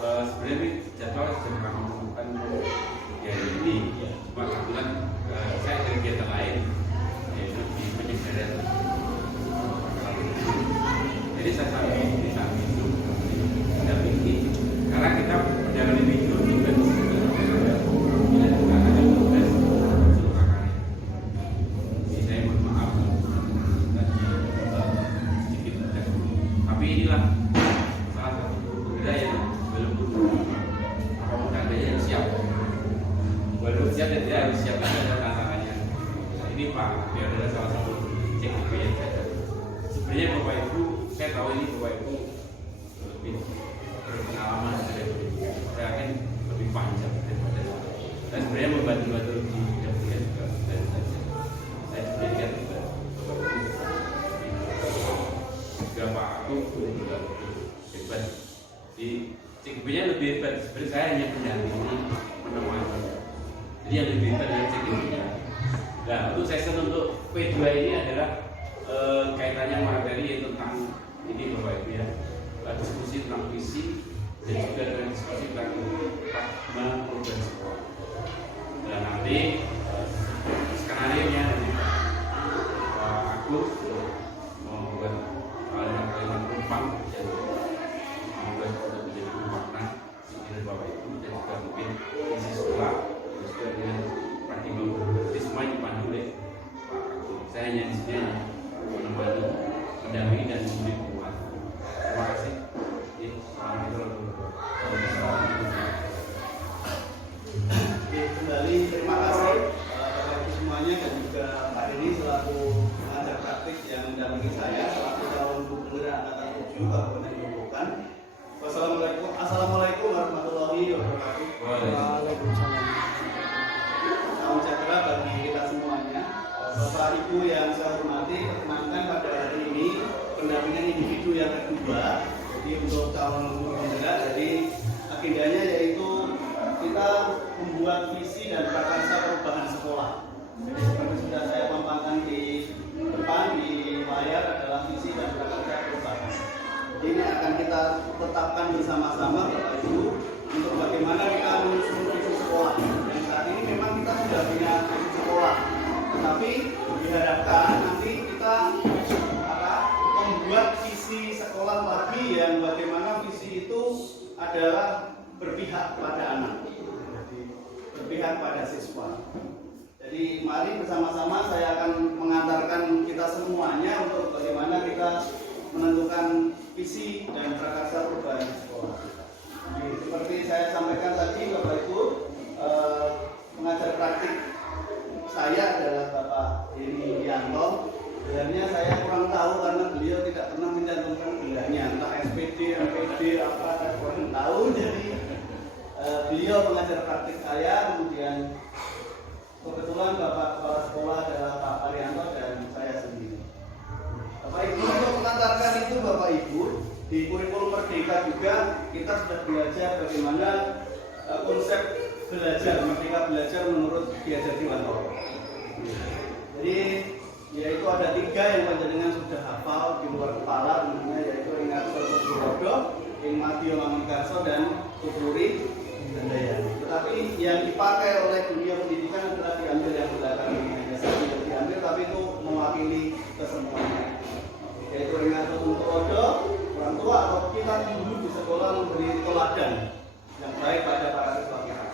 sebenarnya ini jadwal sudah kami temukan ya ini cuma kebetulan saya ada kegiatan lain yaitu di penyegaran. Jadi saya sampai di saat itu mendampingi karena kita perjalanan individu juga tapi inilah salah satu pemuda yang belum apapun adanya yang siap dan dia harus siap ada tantangannya. Ini Pak, dia adalah salah satu CKP yang saya sebenarnya Bapak Ibu, saya tahu ini Bapak Ibu lebih berpengalaman dari saya yakin lebih panjang daripada saya. Dan sebenarnya membantu di bidang juga dari saya sendirian juga Bapak Ibu juga Pak aku juga hebat di CKP-nya lebih hebat. Sebenarnya saya hanya mendampingi menemani. Jadi yang lebih hebat dari CKP-nya. Nah untuk sesi untuk P2 ini adalah kaitannya materi tentang ini Bapak Ibu ya, diskusi tentang visi dan juga dengan diskusi tentang program sekolah. Dan nanti skenario nya nanti Pak Agus membuat kalimat rumpang yang membuat untuk menjadi makna dari Bapak Ibu dan juga mungkin visi sekolah dan juga dengan praktikum. Jadi semua dipandu oleh Pak Agus. Saya hanya di sini menemani, mendampingi dan memberi penguat. Terima kasih. Kembali terima kasih Bapak Ibu semuanya dan juga Pak Deni selaku pengajar praktik yang mendampingi saya selaku calon gubernur angkatan 7 Kabupaten Gerobokan. Assalamualaikum warahmatullahi wabarakatuh. Waalaikumsalam. Salam sejahtera bagi kita semuanya. Bapak Ibu yang saya hormati, perkenankan pada hari ini pendampingan individu yang kedua. Jadi untuk calon gubernur, jadi agendanya yaitu kita membuat visi dan prakarsa perubahan sekolah. Jadi seperti sudah saya pampangkan di depan di layar adalah visi dan prakarsa perubahan. Ini akan kita tetapkan bersama-sama Bapak Ibu untuk bagaimana kita menyusun visi sekolah. Dan saat ini memang kita sudah punya visi sekolah, tetapi diharapkan nanti kita membuat visi sekolah lagi yang bagaimana visi itu adalah berpihak pada anak, berpihak pada siswa. Jadi mari bersama-sama saya akan mengantarkan kita semuanya untuk bagaimana kita menentukan visi dan prakarsa perubahan sekolah. Jadi, seperti saya sampaikan tadi Bapak Ibu, pengajar praktik saya adalah Bapak Heri Yanto. Sebenarnya saya kurang tahu karena beliau tidak pernah mencantumkan gelarnya, entah SPD, MPD, apa saya kurang tahu. Jadi beliau pengajar praktik saya, kemudian kebetulan Bapak Kepala Sekolah adalah Pak Arianto dan saya sendiri. Bapak Ibu, untuk mengantarkan itu Bapak Ibu, di kurikulum Merdeka juga kita sudah belajar bagaimana konsep belajar, Merdeka belajar menurut Ki Hajar Dewantara. Jadi yaitu ada 3 yang panjenengan sudah hafal di luar kepala, tentunya yaitu Ingat Surodo, Ing Madya Mangunkarso dan Tuturi Handayani. Tetapi yang dipakai oleh dunia pendidikan adalah diambil yang belakang ini, hanya saja diambil tapi itu mewakili kesemuanya. Yaitu Ingat Surodo, orang tua atau kita dulu di sekolah memberi teladan yang baik pada para siswa kita.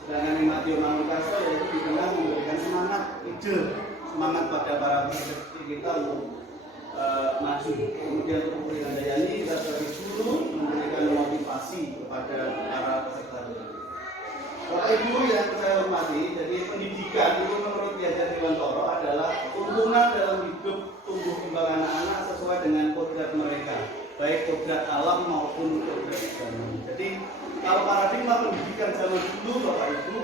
Sedangkan Ing Madya Mangunkarso yaitu dikenal memberikan semangat, ide, semangat pada para peserta kita untuk maju. Kemudian Tuturi Handayani kita sebagai guru memberikan motivasi kepada para peserta didik. Bapak Ibu yang saya hormati, jadi pendidikan itu menurut Ki Hajar Dewantara adalah tuntunan dalam hidup tumbuh kembang anak-anak sesuai dengan kodrat mereka, baik kodrat alam maupun kodrat zaman. Jadi kalau paradigma pendidikan zaman dulu Bapak Ibu,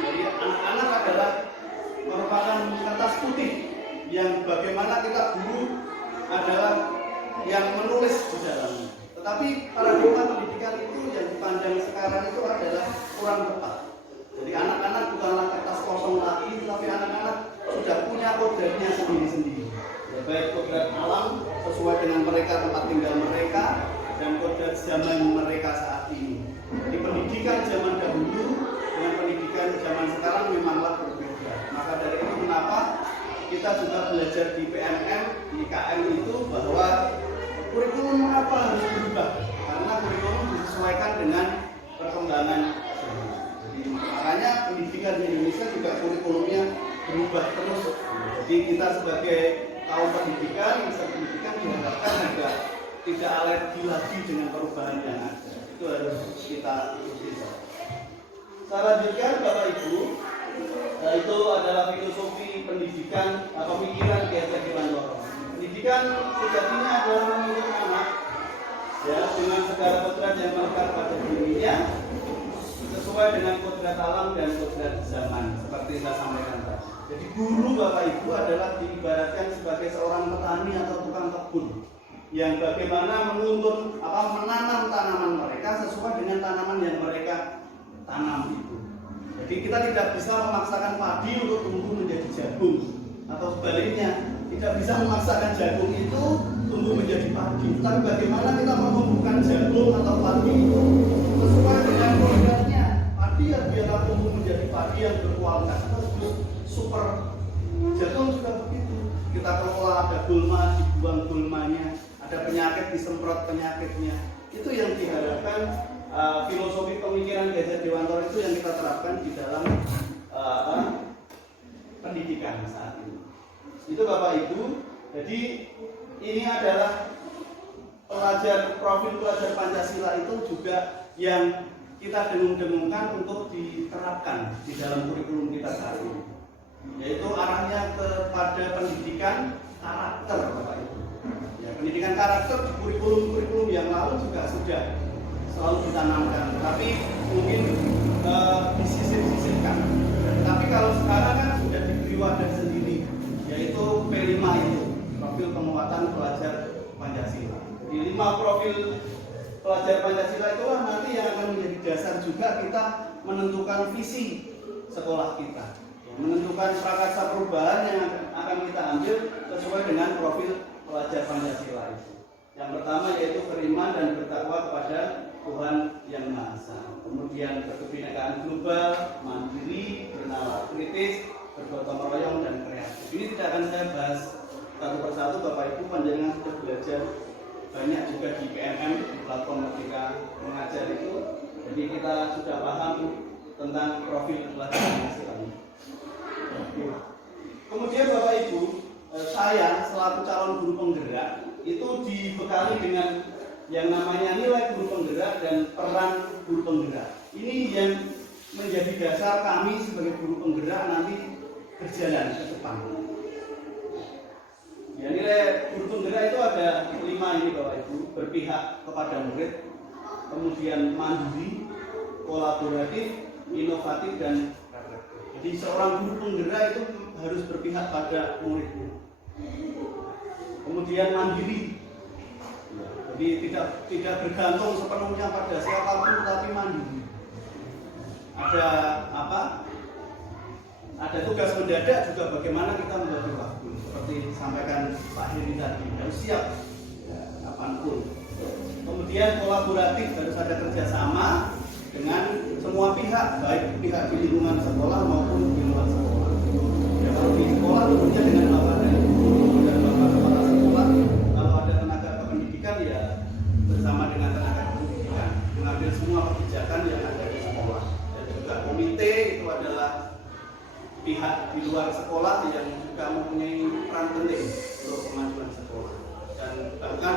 jadi anak-anak adalah merupakan kertas putih yang bagaimana kita guru adalah yang menulis di dalamnya. Tetapi paradigma pendidikan itu yang dipandang sekarang itu adalah kurang tepat. Jadi anak-anak bukanlah kertas kosong lagi, tetapi anak-anak sudah punya kodratnya sendiri-sendiri. Ya, baik kodrat alam sesuai dengan mereka tempat tinggal mereka, dan kodrat zaman mereka saat ini. Jadi pendidikan zaman dahulu dengan pendidikan zaman sekarang memanglah berbeda. Maka dari itu kenapa kita juga belajar di PNM, di KM itu bahwa kurikulum apa harus berubah, karena kurikulum disesuaikan dengan perkembangan zaman. Jadi makanya pendidikan di Indonesia juga kurikulumnya berubah terus. Jadi kita sebagai kaum pendidikan diharapkan juga tidak alergi lagi dengan perubahan yang ada. Itu harus kita ikuti. Selanjutnya Bapak Ibu, itu adalah filosofi pendidikan pemikiran Ki Hajar Dewantara. Pendidikan sejatinya adalah mendidik anak ya dengan segala kodrat yang melekat pada dirinya sesuai dengan kodrat alam dan kodrat zaman seperti saya sampaikan tadi. Jadi guru Bapak Ibu adalah diibaratkan sebagai seorang petani atau tukang kebun yang bagaimana menuntun menanam tanaman mereka sesuai dengan tanaman yang mereka tanam itu. Jadi kita tidak bisa memaksakan padi untuk tumbuh menjadi jagung atau sebaliknya, tidak bisa memaksakan jagung itu tumbuh menjadi padi. Tapi bagaimana kita menumbuhkan jagung atau padi itu sesuai dengan kodratnya. Padi yang biarlah tumbuh menjadi padi yang berkualitas bagus, super. Jagung juga begitu. Kita kelola, ada gulma, dibuang gulmanya, ada penyakit, disemprot penyakitnya. Itu yang diharapkan. Filosofi pemikiran Ki Hajar Dewantara itu yang kita terapkan di dalam pendidikan saat ini. Itu Bapak Ibu. Jadi ini adalah profil pelajar Pancasila itu juga yang kita dengung-dengungkan untuk diterapkan di dalam kurikulum kita saat ini. Yaitu arahnya kepada pendidikan karakter Bapak Ibu. Ya, pendidikan karakter di kurikulum yang lalu juga sudah selalu ditanamkan, tapi mungkin disisip-sisipkan. Tapi kalau sekarang kan sudah diberi wadah sendiri, yaitu P5 itu, profil penguatan pelajar Pancasila. Di 5 profil pelajar Pancasila itulah nanti yang akan menjadi dasar juga kita menentukan visi sekolah kita, menentukan prakarsa perubahan yang akan kita ambil sesuai dengan profil pelajar Pancasila itu. Yang pertama yaitu beriman dan bertakwa kepada Tuhan Yang Maha Esa. Kemudian berkebinekaan global, mandiri, bernalar kritis, bergotong royong dan kreatif. Ini tidak akan saya bahas satu persatu, Bapak Ibu panjenengan sudah belajar banyak juga di PNM, di platform Merdeka Mengajar itu. Jadi kita sudah paham tentang profil pelajar Pancasila. Kemudian Bapak Ibu, saya selaku calon guru penggerak itu dibekali dengan yang namanya nilai guru penggerak dan peran guru penggerak. Ini yang menjadi dasar kami sebagai guru penggerak nanti berjalan ke depan. Ya, nilai guru penggerak itu ada 5 ini Bapak Ibu: berpihak kepada murid, kemudian mandiri, kolaboratif, inovatif dan reflektif. Jadi seorang guru penggerak itu harus berpihak pada muridnya. Kemudian mandiri. Jadi tidak bergantung sepenuhnya pada siapapun, tapi mandiri. Ada tugas mendadak juga bagaimana kita membagi waktu. Seperti disampaikan Pak Heri tadi, harus siap ya, kapanpun. Kemudian kolaboratif, harus ada kerjasama dengan semua pihak, baik pihak di lingkungan sekolah maupun di luar sekolah. Ya, kalau di sekolah tentunya dengan bapak dan ibu dan bapak kepala sekolah. Kalau ada tenaga kependidikan ya bersama dengan tenaga pendidikan mengambil semua kebijakan yang ada di sekolah. Dan juga komite itu adalah pihak di luar sekolah yang juga mempunyai peran penting untuk kemajuan sekolah. Dan bahkan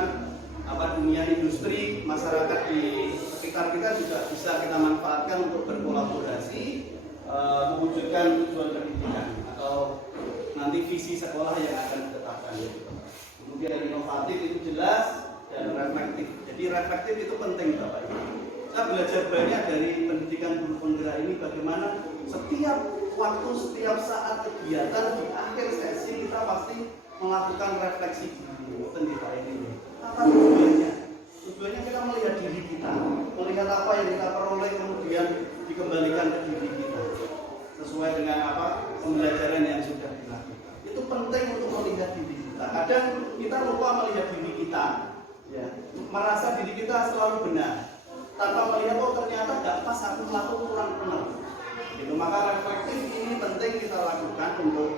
dunia industri, masyarakat di sekitar kita juga bisa kita manfaatkan untuk berkolaborasi mewujudkan tujuan pendidikan atau nanti visi sekolah yang akan ditetapkan. Kemudian inovatif itu jelas dan reflektif. Jadi reflektif itu penting Bapak Ibu. Saya belajar banyak dari pendidikan guru penggerak ini bagaimana setiap waktu, setiap saat kegiatan di akhir sesi kita pasti melakukan refleksi diri ini. Apa tujuannya? Tujuannya kita melihat diri kita, melihat apa yang kita peroleh kemudian dikembalikan ke diri kita sesuai dengan pembelajaran yang sudah dilakukan. Itu penting untuk melihat diri kita. Kadang kita lupa melihat diri kita, ya, merasa diri kita Nah, tanpa melihat oh ternyata nggak pas aku melakukan kurang benar. Gitu. Maka reflektif ini penting kita lakukan untuk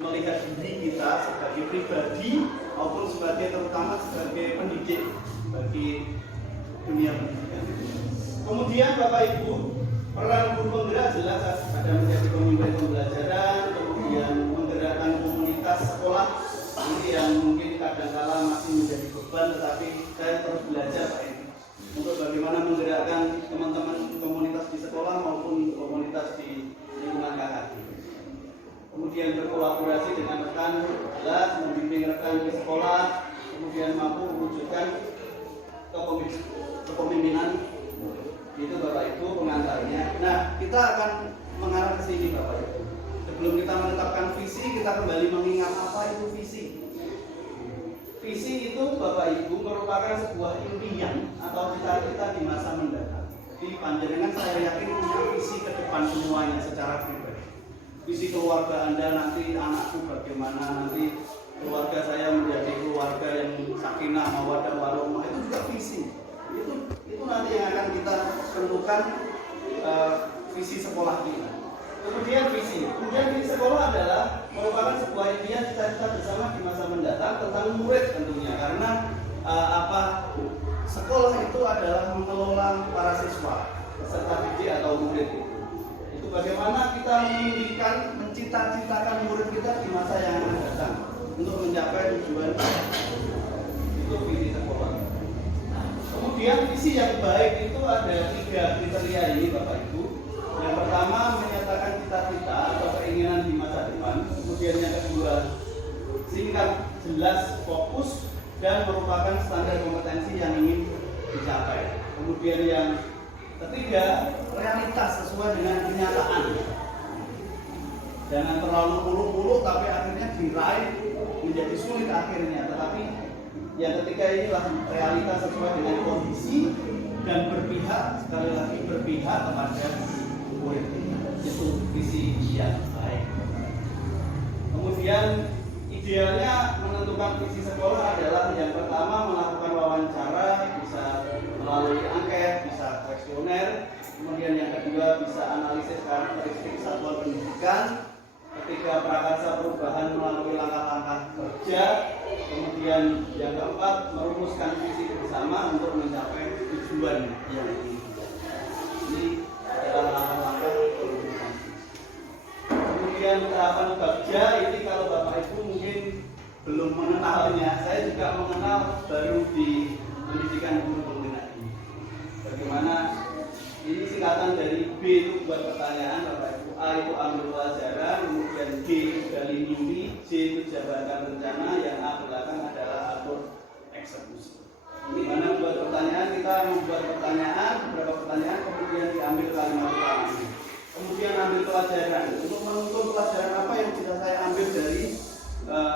melihat diri kita sebagai pribadi maupun terutama sebagai pendidik bagi dunia pendidikan. Kemudian Bapak Ibu, peran guru penggerak jelas ada menjadi pemimpin pembelajaran, kemudian menggerakkan komunitas sekolah. Ini yang mungkin kadang-kala masih menjadi beban, tetapi saya terus belajar Pak ini untuk bagaimana menggerakkan teman-teman komunitas di sekolah maupun komunitas di lingkungan KKD. Kemudian berkolaborasi dengan rekan, jelas membimbing rekan di sekolah, kemudian mampu mewujudkan kepemimpinan. Itu Bapak Ibu pengantarnya. Nah, kita akan mengarah ke sini Bapak Ibu. Sebelum kita menetapkan visi, kita kembali mengingat apa itu visi. Visi itu Bapak Ibu merupakan sebuah impian atau cita-cita di masa mendatang. Jadi panjenengan saya yakin punya visi ke depan semuanya secara pribadi. Visi keluarga Anda nanti, anakku bagaimana nanti, keluarga saya menjadi keluarga yang sakinah, mawaddah warahmah, itu juga visi. Itu nanti yang akan kita tentukan visi sekolah kita. Kemudian visi sekolah adalah merupakan sebuah impian cita-cita bersama di masa mendatang tentang murid tentunya, karena sekolah itu adalah mengelola para siswa peserta didik atau murid itu bagaimana kita memimpikan, mencita-citakan murid kita di masa yang akan datang untuk mencapai tujuan itu visi sekolah. Kemudian visi yang baik itu ada 3 kriteria ini Bapak Ibu. Yang pertama menyatakan cita-cita atau keinginan di masa depan. Kemudian yang kedua singkat, jelas, fokus dan merupakan standar kompetensi yang ingin dicapai. Kemudian yang ketiga realitas sesuai dengan kenyataan. Jangan terlalu muluk-muluk tapi akhirnya diraih menjadi sulit akhirnya. Tetapi yang ketiga inilah realitas sesuai dengan kondisi dan berpihak, sekali lagi berpihak kepada murid. Itu visi yang baik. Kemudian idealnya menentukan visi sekolah adalah yang pertama melakukan wawancara, bisa melalui angket, bisa kuesioner. Kemudian yang kedua bisa analisis karakteristik satuan pendidikan. Ketiga prakarsa perubahan melalui langkah-langkah kerja. Kemudian yang keempat merumuskan visi bersama untuk mencapai tujuan yang ingin. Ini adalah langkah-langkah perumusan. Kemudian tahapan bagja ini kalau Bapak Ibu mungkin belum mengenalnya, saya juga mengenal baru di pendidikan guru pembina ini. Bagaimana ini singkatan dari B itu buat pertanyaan Bapak Ibu, A itu ambil pelajaran, kemudian G itu gali mimpi, J itu jabarkan rencana, yang A belakang adalah atur eksekusi. Di mana buat pertanyaan kita membuat pertanyaan, beberapa pertanyaan, kemudian diambil kalimat-kalimat. Kemudian ambil pelajaran. Untuk menuntut pelajaran apa yang bisa saya ambil dari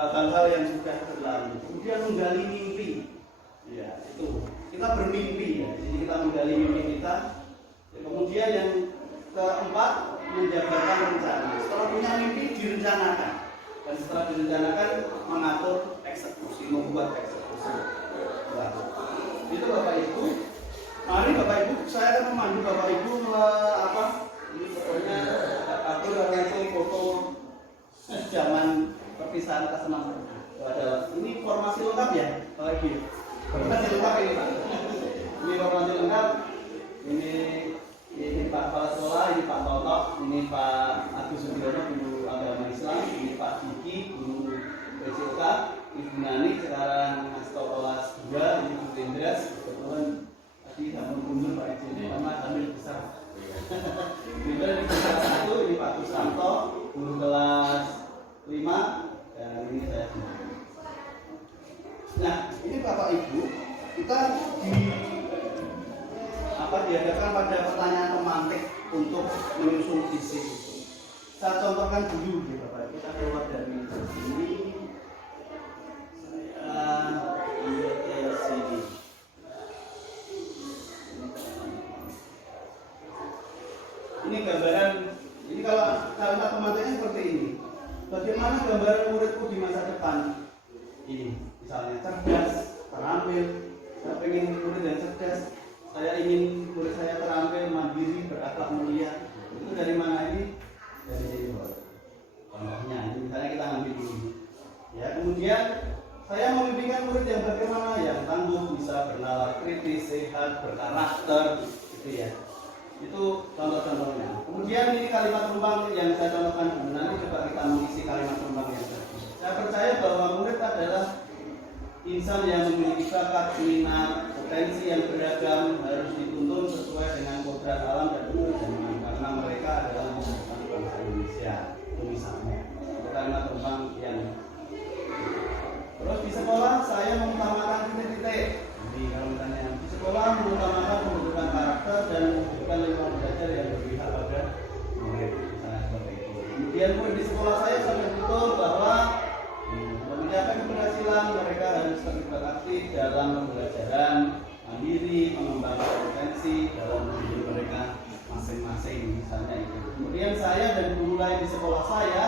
hal-hal yang sudah berlalu. Kemudian menggali mimpi. Ya, itu. Kita bermimpi ya. Jadi kita menggali mimpi kita. Kemudian yang keempat menjabarkan rencana. Setelah punya mimpi direncanakan. Dan setelah direncanakan mengatur eksekusi, membuat eksekusi. Itu Bapak Ibu. Mari Bapak Ibu, saya akan memandu Bapak Ibu ini pokoknya atur langsung foto zaman perpisahan kelas 6. Ini formasi lengkap ya Bapak Ibu. Formasi lengkap ini Pak. Ini formasi lengkap. Ini Pak Kepala Sekolah, ini Pak Toto, ini Pak Agus Sudiono, Guru Agama Islam, ini Pak Diki, Guru PCK, Ibu Nani sekarang stop kelas 2, ini Bu Tendras, kebetulan tadi namun mundur Pak Ibu, karena hamil besar. Ini kelas 1, ini Pak Kusanto, guru kelas 5, dan ini saya. Nah, ini Bapak Ibu, kita diadakan pada pertanyaan pemantik untuk menyusun visi. Saya contohkan dulu ya Bapak, kita keluar dari sini. Ini gambaran, ini kalau kalimat pemantiknya seperti ini. Bagaimana gambaran muridku di masa depan? Ini, misalnya cerdas, terampil. Saya pengen murid yang cerdas. Saya berjihad, berkarakter, gitu ya. Itu contoh-contohnya. Kemudian ini kalimat tembang yang saya contohkan dulu. Nanti coba kita mengisi kalimat tembang yang tadi. Saya percaya bahwa murid adalah insan yang memiliki bakat, minat, potensi yang beragam, harus dituntun sesuai dengan kodrat alam dan perkembangan, karena mereka adalah masa bangsa Indonesia. Itu misalnya. Itu kalimat tembang yang. Terus di sekolah saya mengutamakan titik-titik. Jadi kalau misalnya di sekolah mengutamakan pembentukan karakter dan mewujudkan lingkungan belajar yang berpihak pada murid, misalnya seperti itu. Kemudian murid di sekolah saya sadar betul bahwa untuk mencapai keberhasilan mereka harus terlibat aktif dalam pembelajaran mandiri, mengembangkan potensi dalam diri mereka masing-masing, misalnya itu. Kemudian saya dan guru lain di sekolah saya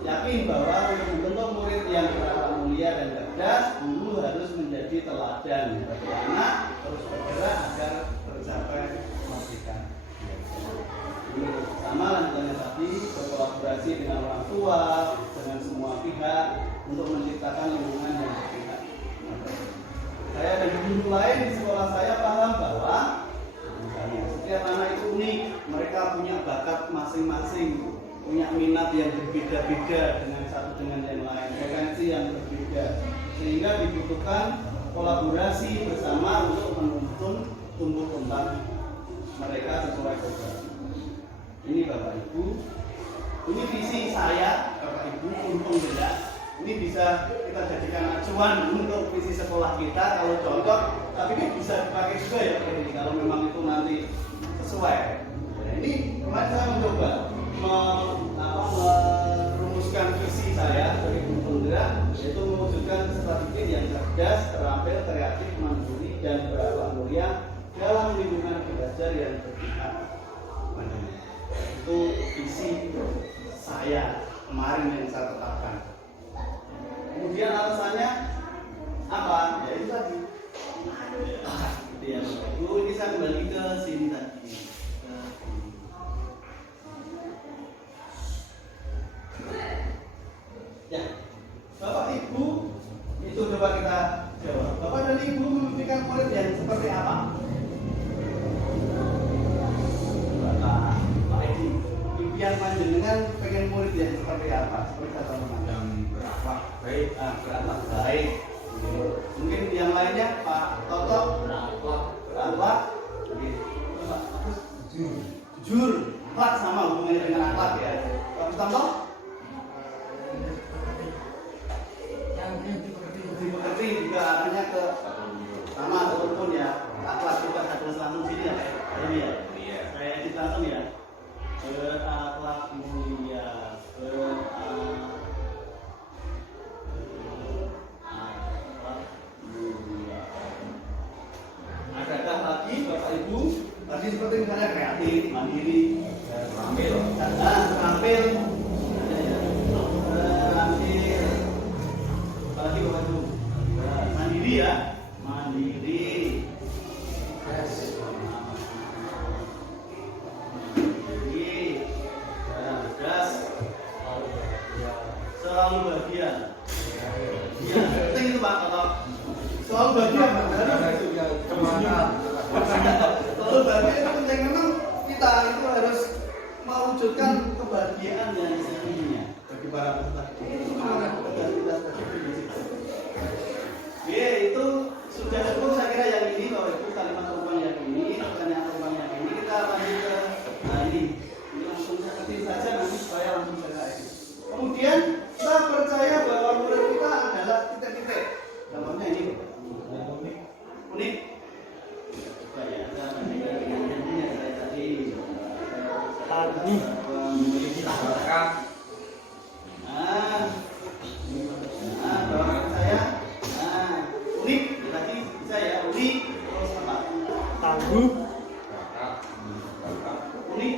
yakin bahwa untuk membentuk murid yang berakhlak mulia dan cerdas, guru harus menjadi teladan bagi anak, terus bergerak agar tercapai kemasikan. Ini sama lanjutannya tadi, berkolaborasi dengan orang tua, dengan semua pihak untuk menciptakan lingkungan yang berpihak. Saya dan guru lain di sekolah saya paham bahwa misalnya setiap anak itu unik, mereka punya bakat masing-masing, punya minat yang berbeda-beda dengan satu dengan yang lain, potensi yang berbeda, sehingga dibutuhkan kolaborasi bersama untuk menuntun tumbuh kembang mereka sesuai program. Ini Bapak Ibu, ini visi saya Bapak Ibu, untung beda. Ini bisa kita jadikan acuan untuk visi sekolah kita kalau contoh, tapi ini bisa dipakai juga ya Pak ini kalau memang itu nanti sesuai. Nah, ini kemarin saya mencoba merumuskan visi saya sebagai guru penggerak, yaitu mewujudkan strategi yang cerdas, terampil, kreatif, mandiri, dan berakhlak mulia dalam lingkungan belajar yang berpihak. Itu visi saya kemarin yang saya tetapkan. Kemudian alasannya apa? Ya itu tadi. Ya, ini saya kembali ke sini tadi. Ya, Bapak Ibu, itu coba kita jawab. Bapak dan Ibu memimpikan murid yang seperti apa? Pak Edi, impian panjenengan pengen murid yang seperti apa? Seperti kata teman yang berakhlak baik, berakhlak baik. Mungkin yang lainnya Pak Toto berakhlak, jujur, akhlak sama hubungannya dengan akhlak ya. Pak Mustafa? Dimengerti juga artinya ke sama ataupun ya akhlak juga harus langsung sini ya ini ya saya edit langsung ya berakhlak mulia adakah lagi Bapak Ibu tadi seperti misalnya kreatif, mandiri, terampil, apalagi Bapak Ibu mandiri ya, mandiri, cerdas, selalu bahagia. Ya, penting itu Pak, kalau selalu bahagia selalu bahagia itu penting, memang kita itu harus mewujudkan kebahagiaan yang sesungguhnya bagi para peserta. Itu memang tugas kita sebagai prinsip. Ya, itu sudah cukup saya kira yang ini Bapak Ibu, kalimat tembang yang ini, pertanyaan tembang yang ini. Kita lanjut ke ini langsung saya ketik saja nanti supaya langsung saya edit. Kemudian kita percaya bahwa murid kita adalah titik-titik. Contohnya ini unik. Coba ya, saya bandingkan dengan janjinya saya tadi. Memiliki bakat. Bakat saya. Unik, tadi bisa ya, unik. Terus apa? Tangguh. Unik.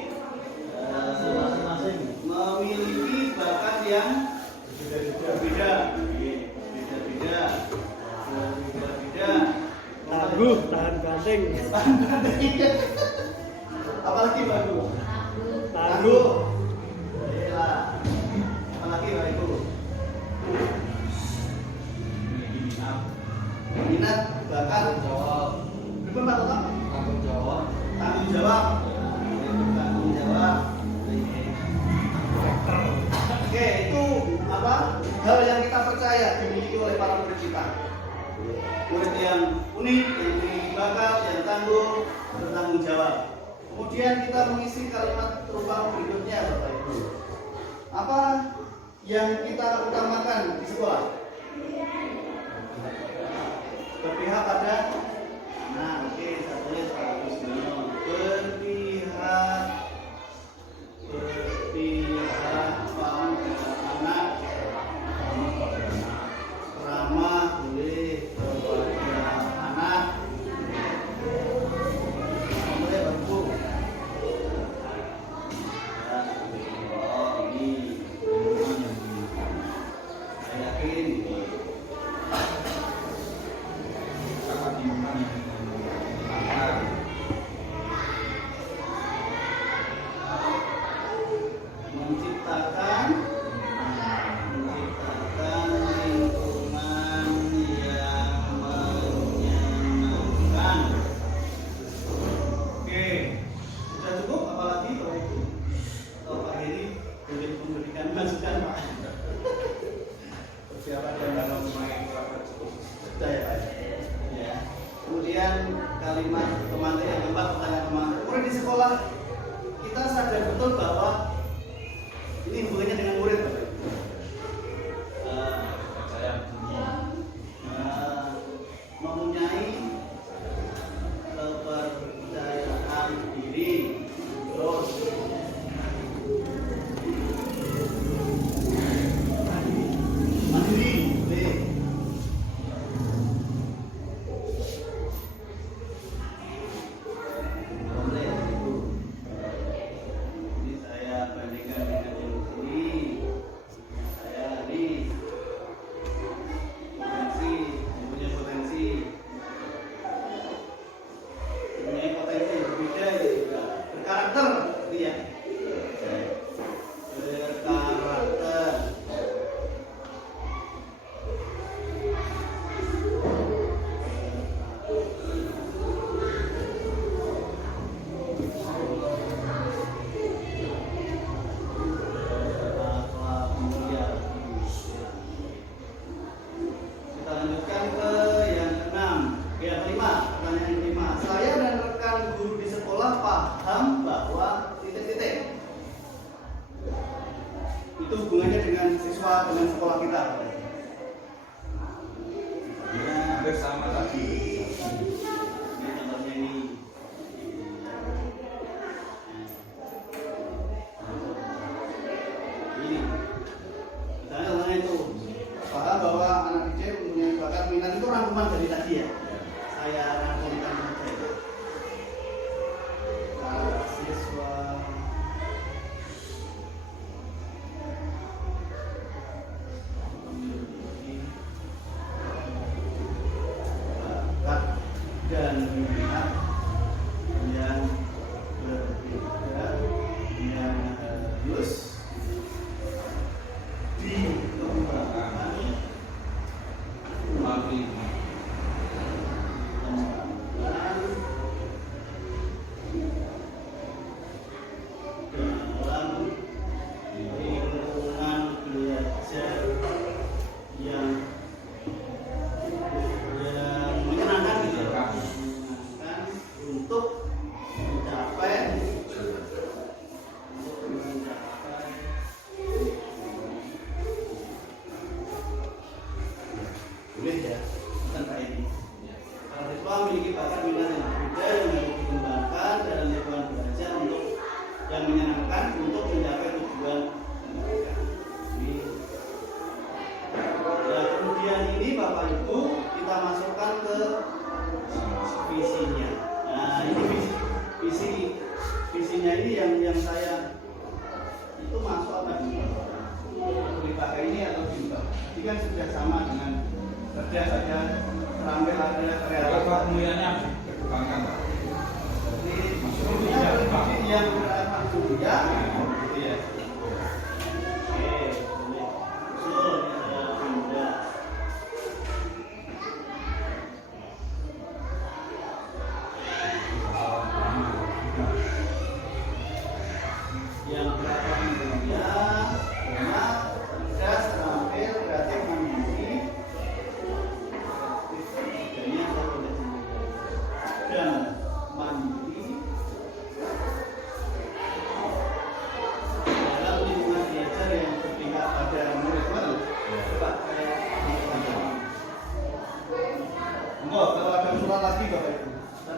Memiliki bakat yang berbeda. Tangguh, tahan banting. Apalagi bagus? Tangguh. Iya. Apalagi Pak Ibu? Minat, bakat, berapa total? Tanggung jawab. Tanggung jawab. Oke, itu apa? Hal yang kita percaya dimiliki oleh para murid kita. Murid yang unik, yang memiliki bakat, yang tangguh, bertanggung jawab. Kemudian kita mengisi kalimat perubahan berikutnya, Bapak Ibu. Apa yang kita utamakan di sekolah? Berpihak pada anak. Oke, satunya 100 miliar. Berpihak pada anak. Ramah boleh kepada anak. Boleh bantu. Ini saya yakin menciptakan lingkungan yang menyenangkan. Oke, sudah cukup? Apalagi Bapak Ibu? Atau Pak Heri boleh memberikan masukan, Pak? Persiapan dan dalam main cukup. Sudah ya, Pak? Ya. Kemudian kalimat pemantik yang keempat, pertanyaan pemantik. Murid di sekolah kita sadar betul bahwa ini hubungannya dengan murid, Bapak Ibu. Mempunyai kepercayaan diri, terus mandiri, boleh Ibu. Ini saya bandingkan dengan yang sini. Saya ini punya potensi yang berbeda ya juga berkarakter, gitu ya. Berkarakter. Kita lanjutkan ke yang keenam, yang kelima, pertanyaan yang kelima. Saya dan rekan guru di sekolah paham bahwa titik-titik itu hubungannya dengan siswa, dengan sekolah kita. Ya, Hampir sama tadi. ini contohnya ini. Ini, misalnya contohnya itu, paham bahwa anak didik mempunyai bakat minat, itu rangkuman dari tadi ya. Saya rangkumkan saja itu. Siswa memiliki bakat dan minat yang berbeda, yang harus dikembangkan dalam lingkungan belajar yang menyenangkan, gitu ya. Menyenangkan untuk mencapai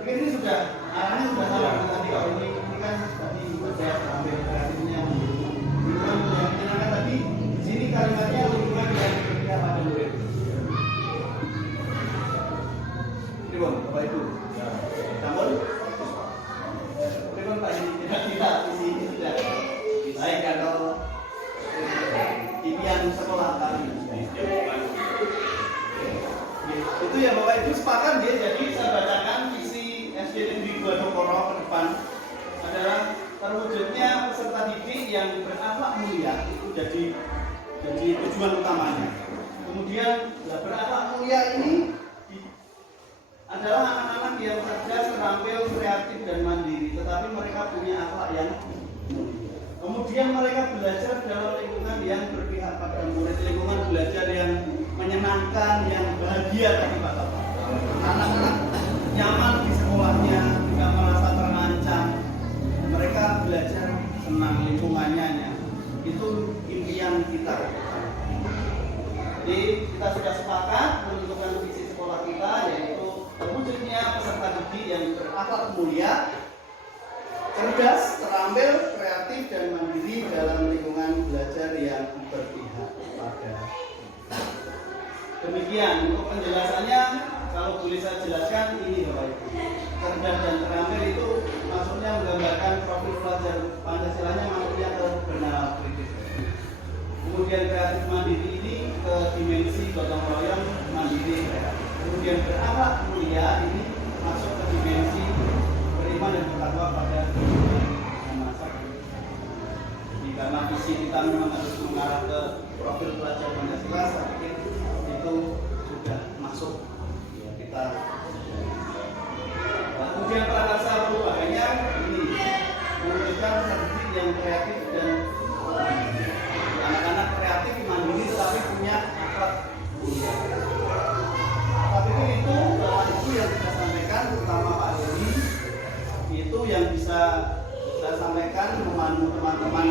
Tapi ini sudah arahnya sudah sama tadi. Kalau ini kan tadi baca ambil kreatifnya lingkungan yang menyenangkan, tapi di sini kalimatnya lingkungan yang berpihak pada murid. Ini bang, Bapak Ibu. Namun, Pak ini tidak isi ini sudah baik kalau impian sekolah kami. Itu ya Bapak Ibu sepakat ya. Jadi saya bacakan visi SD Negeri 2 Dokoro ke depan adalah terwujudnya peserta didik yang berakhlak mulia, itu jadi tujuan utamanya. Kemudian berakhlak mulia ini adalah anak-anak yang cerdas, terampil, kreatif dan mandiri, tetapi mereka punya akhlak yang mulia. Kemudian mereka belajar dalam lingkungan yang berpihak pada murid, lingkungan belajar yang menyenangkan, yang bahagia tadi Pak Bapak. Anak-anak nyaman di sekolahnya, tidak merasa terancam. Mereka belajar senang lingkungannya. Itu impian kita. Jadi kita sudah sepakat menentukan visi sekolah kita, yaitu terwujudnya peserta didik yang berakhlak mulia, cerdas, terampil, kreatif dan mandiri dalam lingkungan belajar yang berpihak pada. Demikian untuk penjelasannya, kalau boleh saya jelaskan ini Bapak Ibu. Cerdas dan terampil itu maksudnya menggambarkan profil pelajar Pancasilanya maksudnya ke benar kritis. Kemudian kreatif mandiri ini ke dimensi gotong royong mandiri kreatif. Kemudian berakhlak mulia ini masuk ke dimensi beriman dan bertakwa pada masa. Jadi karena visi kita memang harus mengarah ke profil pelajar Pancasila, saya pikir itu sudah masuk ya, kita. Nah, kemudian prakarsa perubahannya ini menunjukkan didik yang kreatif dan anak-anak kreatif mandiri tetapi punya akhlak mulia. Itu yang kita sampaikan, terutama Pak Dodi, itu yang bisa saya sampaikan memandu teman-teman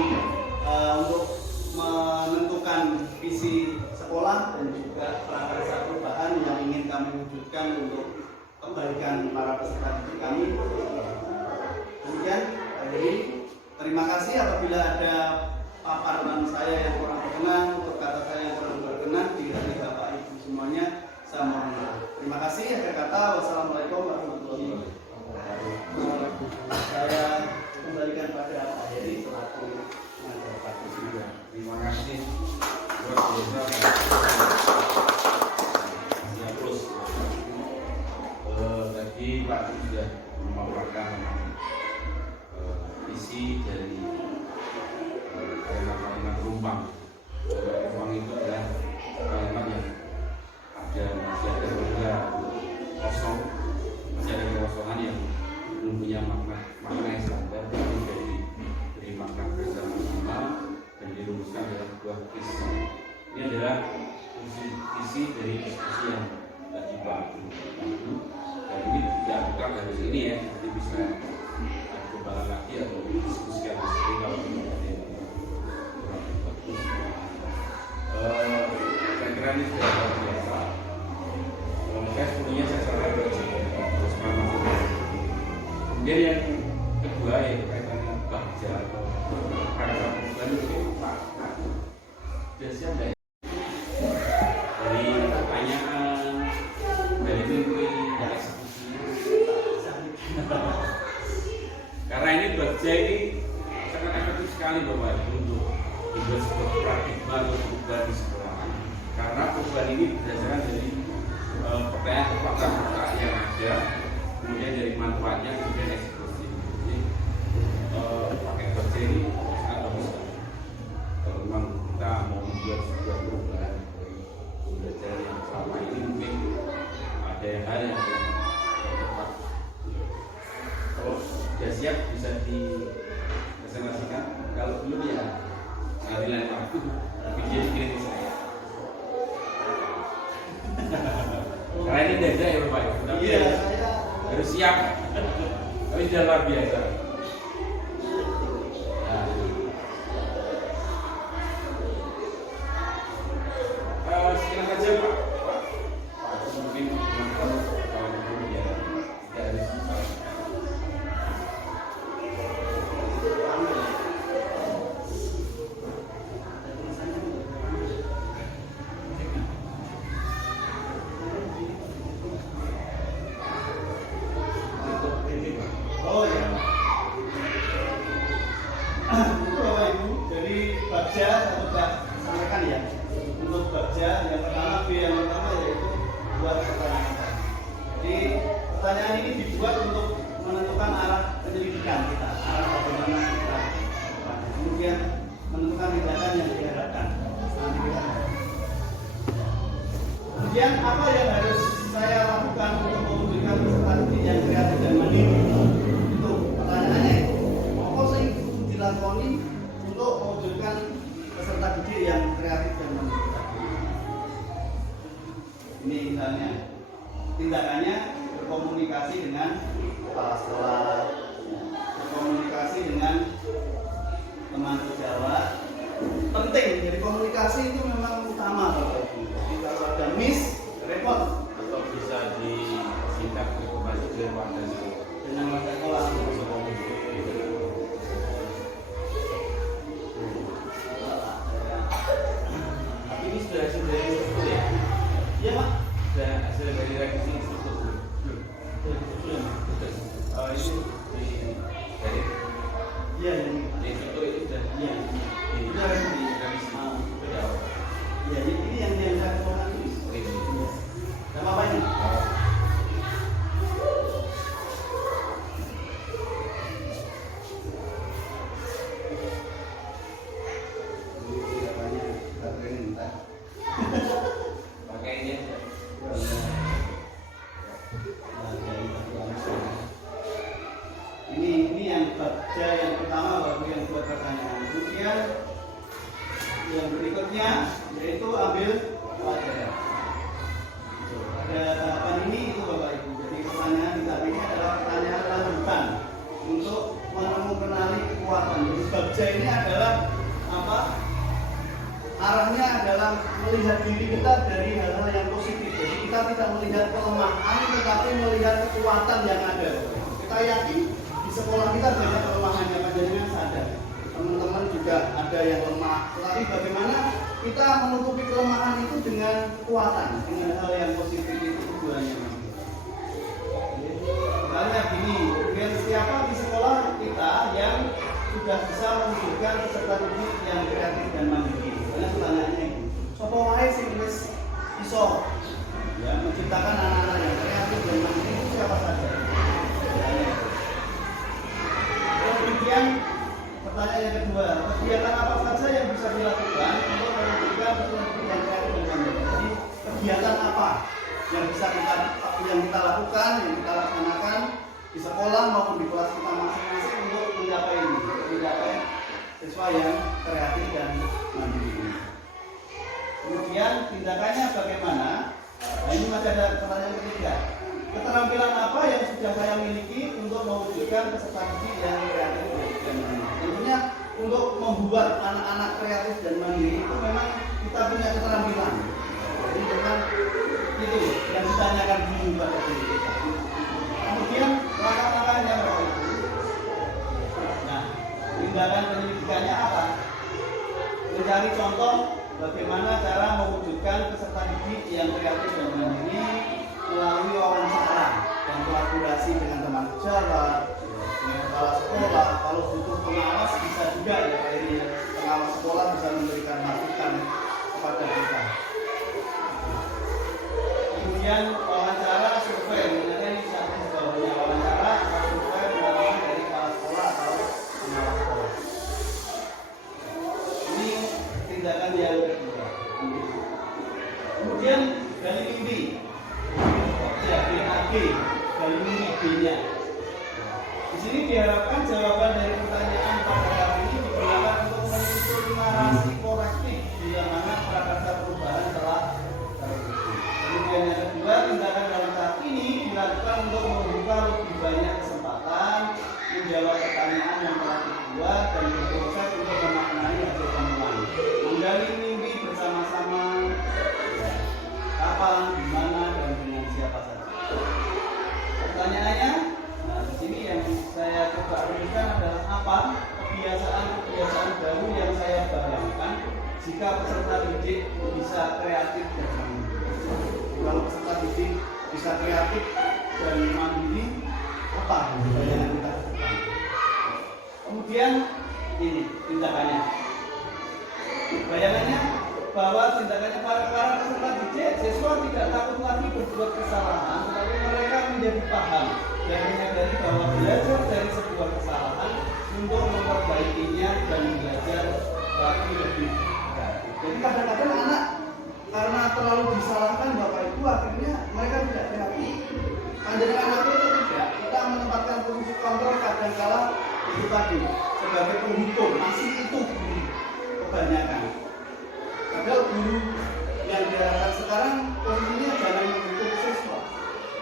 untuk menentukan visi sekolah dan juga prakarsa perubahan yang ingin kami wujudkan untuk kebaikan para peserta didik kami. Kemudian Pak Dodi, terima kasih apabila ada paparan saya yang kurang berkenan, untuk kata saya yang kurang berkenan, dari Bapak Ibu semuanya. Saya mohon maaf. Terima kasih. Akhir kata, wassalamualaikum warahmatullahi wabarakatuh. Saya kembalikan pada Pak Heri selaku pengajar Pancasila. Terima kasih. Luar biasa. Ya terus. Tadi Pak sudah memaparkan visi dari kalimat rumpang. Rumpang itu adalah kalimat yang masih ada ruang kosong, masih ada kekosongan yang belum punya makna yang standar, dari makna bersama-sama dan dirumuskan dalam sebuah visi. Ini adalah visi dari diskusi yang tadi Pak Ibu, dan ini tidak bukan dari sini ya, nanti bisa kembali lagi atau diskusikan sendiri kalau ada yang kurang bagus. Saya kira ini sudah luar biasa. Saya sepenuhnya saya sarankan terus mana. Kemudian yang kedua ya berkaitan dengan baca atau kata bukan itu Pak. Biasanya dari pertanyaan, dari mimpi, dari eksekusinya. Karena ini baca ini sangat efektif sekali Bapak untuk membuat sebuah paradigma atau perubahan di sekolah. Karena perubahan ini berdasarkan dari pertanyaan yang ada, kemudian dari manfaatnya, kemudian eksekusi. Jadi pakai baca ini sangat bagus. Kalau memang kita mau membuat sebuah perubahan dari belajar yang selama ini, mungkin ada yang hal yang tepat. Kalau sudah siap bisa dipresentasikan. Kalau belum ya nanti lain waktu video kirim ke saya. Karena ini dada ya Bapak, tapi harus siap. Tapi sudah luar biasa. Sekian saja Pak. Mungkin teman-teman kalau ya tidak harus dibuat untuk menentukan arah penyelidikan kita, arah bagaimana kita kemudian menentukan tindakan yang diharapkan. Kemudian apa yang harus saya lakukan untuk mewujudkan peserta didik yang kreatif dan mandiri? Itu pertanyaannya itu. Apa sih dilakoni untuk mewujudkan peserta didik yang kreatif dan mandiri? Ini misalnya tindakannya berkomunikasi dengan kepala sekolah, berkomunikasi dengan teman sejawat. Penting, jadi komunikasi itu memang utama Bapak Ibu. Jadi kalau ada miss, repot. Atau bisa disingkat informasi dengan warga sekolah. Dengan warga sekolah. Tapi ini sudah hasil dari instruktur ya? Iya Pak. Sudah hasil dari revisi instruktur. Belum. Oh ini dari Iya ini. instruktur itu sudah. Iya. Sudah revisi. Sudah. Iya ini yang saya keluarkan tulis. Revisi. Nama apa ini? Pakai ini aja. Ini yang baca yang pertama baru yang buat pertanyaan. Kemudian yang berikutnya yaitu ambil pelajaran. Ada tahapan ini itu Bapak Ibu. Jadi pertanyaan di tahap ini adalah pertanyaan lanjutan untuk mengenali kekuatan. Jadi baca ini adalah apa? Arahnya adalah melihat diri kita dari hal-hal yang positif. Jadi kita tidak melihat kelemahan, tetapi melihat kekuatan yang ada. Kita yakin di sekolah kita banyak kelemahannya, panjenengan sadar. Teman-teman juga ada yang lemah. Tetapi bagaimana kita menutupi kelemahan itu dengan kekuatan, dengan hal yang positif itu tujuannya. Misalnya gini, biar siapa di sekolah kita yang sudah bisa mewujudkan peserta didik yang kreatif dan mandiri. Karena pertanyaannya itu, sopo wae sing wis iso ya menciptakan anak-anak yang kreatif dan mandiri itu siapa saja? Kemudian pertanyaan yang kedua, kegiatan apa saja yang bisa dilakukan untuk mewujudkan peserta didik yang kreatif dan mandiri? Jadi kegiatan apa yang bisa kita lakukan, yang kita laksanakan di sekolah maupun di kelas kita masing-masing untuk mencapai ini, mencapai siswa yang kreatif dan mandiri. Kemudian tindakannya bagaimana? Nah, ini masih ada pertanyaan ketiga. Keterampilan apa yang sudah saya miliki untuk mewujudkan peserta didik yang kreatif dan mandiri? Tentunya untuk membuat anak-anak kreatif dan mandiri itu memang kita punya keterampilan. Jadi dengan itu yang ditanyakan dulu pada diri kita. Kemudian langkah-langkahnya Bapak Ibu. Nah, tindakan penyelidikannya apa? Mencari contoh bagaimana cara mewujudkan peserta didik yang kreatif dan mandiri melalui wawancara dan kolaborasi dengan teman sejawat, dengan kepala sekolah. Kalau butuh pengawas bisa juga ya Pak ini ya. Pengawas sekolah bisa memberikan masukan kepada kita. Kemudian wawancara survei, sebenarnya ini satu sebabnya wawancara survei pengalaman dari kepala sekolah atau pengawas sekolah. Ini tindakan yang kedua. Kemudian gali mimpi, ya BAG, gali mimpi B-nya. Di sini diharapkan jawaban dari pertanyaan pada kali ini digunakan untuk menyusun narasi korektif bila mana prakarsa perubahan telah terwujud. Kemudian yang kedua, tindakan dalam tahap ini dilakukan untuk membuka lebih banyak kesempatan menjawab pertanyaan yang telah dibuat dan berproses untuk memaknai hasil temuan. Menggali mimpi bersama-sama, kapan, di mana, dan dengan siapa saja. Pertanyaannya, nah di sini yang saya coba rumuskan adalah apa kebiasaan baru yang saya bayangkan jika peserta didik bisa kreatif dan mandiri. Kalau peserta didik bisa kreatif dan mandiri, apa bayangan kita? Kemudian ini tindakannya. Bayangannya bahwa tindakannya para peserta didik, siswa tidak takut lagi berbuat kesalahan, tetapi mereka menjadi paham tapi lebih. Jadi kadang-kadang anak karena terlalu disalahkan bapak ibu akhirnya mereka tidak hati. Panjenengan aku itu tidak. Kita menempatkan posisi kontrol kadang-kala itu tadi sebagai penghukum masih itu guru kebanyakan. Padahal guru yang diarahkan sekarang posisinya jangan menghukum siswa,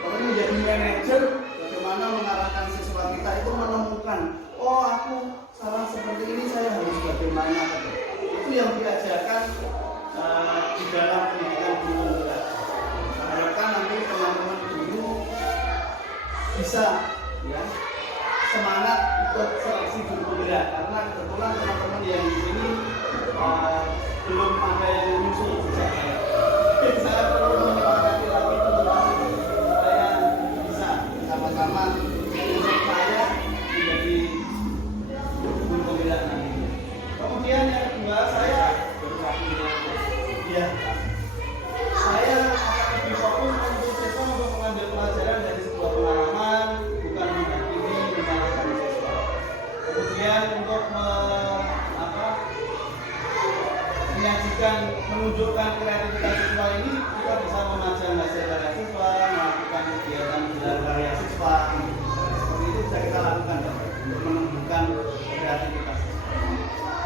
tapi menjadi manajer bagaimana mengarahkan siswa kita itu menemukan, oh aku salah seperti ini saya harus bagaimana. Itu yang diajarkan di dalam pendidikan guru kita. Saya harapkan nanti teman-teman guru bisa ya semangat ikut seleksi guru penggerak karena kebetulan teman-teman yang di sini belum ada yang menyusul sejak saya perlu menyemangati lagi teman-teman supaya bisa sama-sama untuk saya menjadi guru penggerak nanti. Kemudian yang kedua saya akan lebih fokus untuk siswa untuk mengambil pelajaran dari sebuah pengalaman, bukan menghakimi menyalahkan siswa. Kemudian untuk menyajikan, menunjukkan kreativitas siswa ini, kita bisa memajang hasil karya siswa, melakukan kegiatan gelar karya siswa. Seperti itu bisa kita lakukan untuk menumbuhkan kreativitas siswa.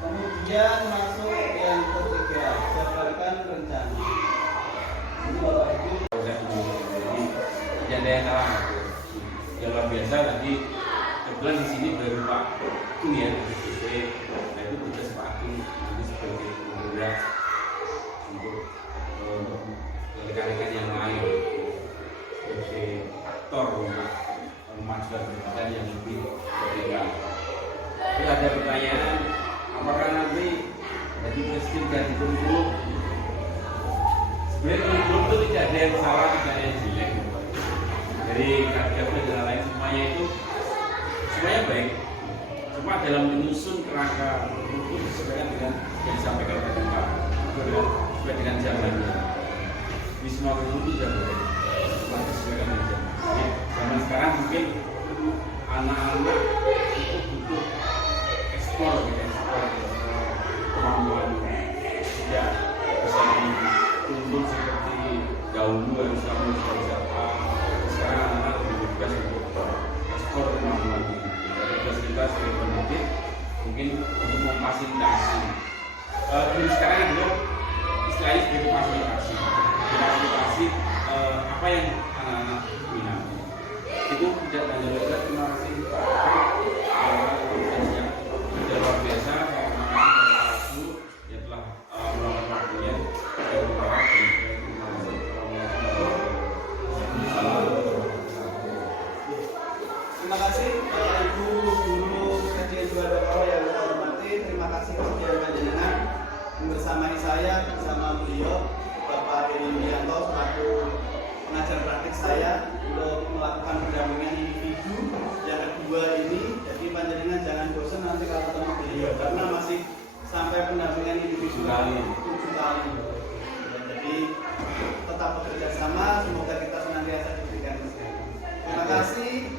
Kemudian masuk yang ketiga, jabarkan rencana. Ini Bapak Ibu. Jadi ada yang salah. Yang luar biasa tadi kebetulan di sini baru Pak Tung ya, nah itu tugas Pak Tung ini sebagai penggerak untuk rekan-rekan yang lain sebagai aktor untuk memajukan pendidikan yang lebih berbeda. Tapi ada pertanyaan, apakah nanti jadi presiden ganti kurikulum? Sebenarnya kurikulum itu tidak ada yang salah, tidak ada yang jelek. Dari kajian dan lain semuanya itu semuanya baik. Cuma dalam menyusun kerangka kurikulum sesuai dengan yang disampaikan tadi Pak, sesuai dengan zamannya. Di semua kurikulum itu sudah baik, sesuai dengan zaman. Jadi zaman sekarang mungkin anak-anak itu butuh ekspor gitu. Kemampuan tidak bisa dituntut seperti dahulu harus kamu siapa. Sekarang anak-anak lebih bebas untuk ekspor kemampuan ini. Tugas kita sebagai pendidik mungkin untuk memfasilitasi. Jadi sekarang itu istilahnya sebagai fasilitasi apa yang anak-anak minati. Itu tidak hanya saja terima kasih Pak yang sudah luar biasa. Terima kasih Bapak Ibu guru kajian 2 Dokoro yang saya hormati. Terima kasih kesediaan panjenengan bersamai saya bersama beliau Bapak Heri Yulianto selaku pengajar praktik saya untuk melakukan pendampingan individu yang kedua ini. Jadi panjenengan jangan bosan nanti kalau ketemu beliau karena masih sampai pendampingan individu 7 kali. Jadi tetap bekerja sama, semoga kita senantiasa diberikan kesehatan. Terima kasih.